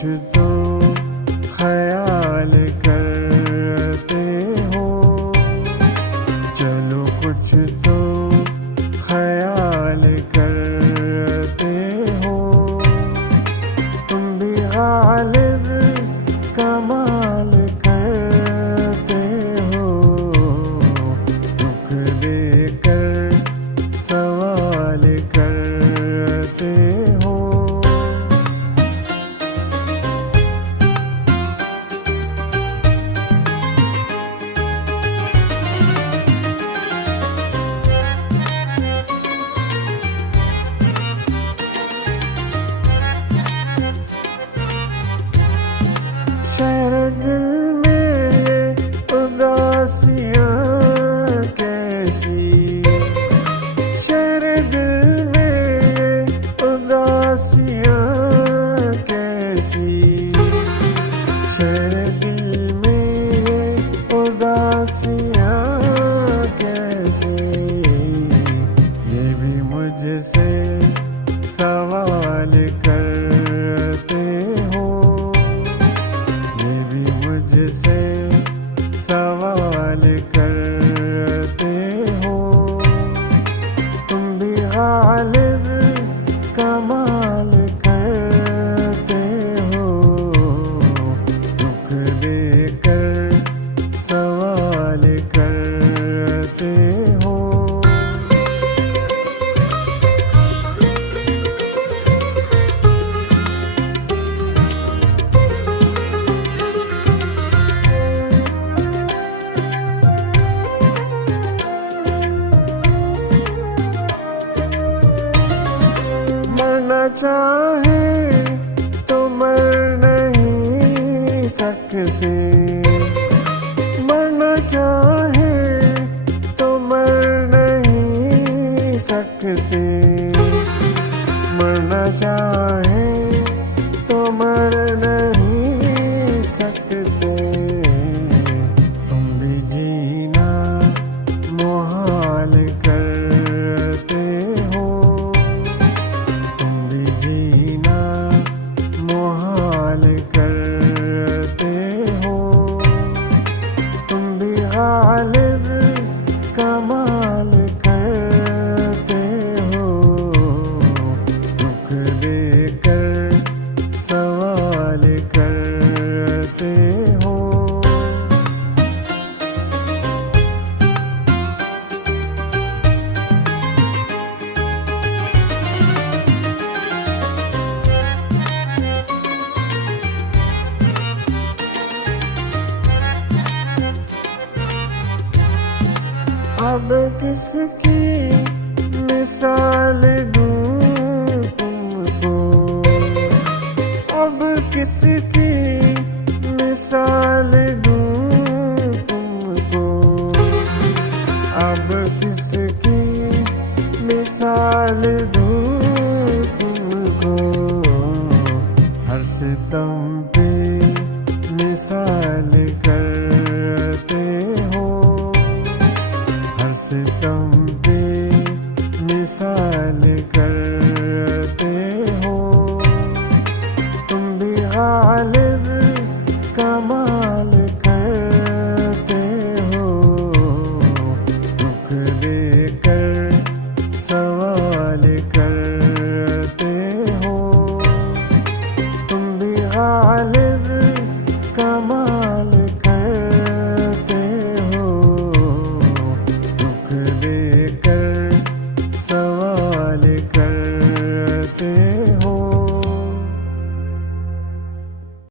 तो ख्याल करते हो, चलो कुछ तो ख्याल करते हो। तुम भी गालिब कमाल करते हो, दुख देकर सवाल करते हो। शहर दिल में ये उदासियां कैसी, शहर दिल में ये उदासियां कैसी, शहर दिल में ये उदासियां कैसी। ये भी मुझसे सवाल करते हो, ये भी मुझसे सवाल करते हो। तुम भी गालिब कमाल करते हो, दुख देकर सवाल करते हो। मरना चाहे तो मर नहीं सकते, मरना चाहे तो मर नहीं सकते, मरना चाहे तो मर नहीं सकते। तुम भी जीना मुहाल करते हो, तुम भी जीना मुहाल करते हो। तुम भी गालिब कमाल करते हो, दुख देकर सवाल करते हो। अब किसकी मिसाल दूं तुमको, अब किसकी मिसाल दूं तुमको, अब किसकी मिसाल दूं तुमको। हर सितम पे मिसाल करते हो, हर सितम पे मिसाल करते हो। तुम भी गालिब कमाल करते हो, दुख देकर सवाल करते हो। तुम भी गालिब कमाल करते हो, दुख देकर सवाल कर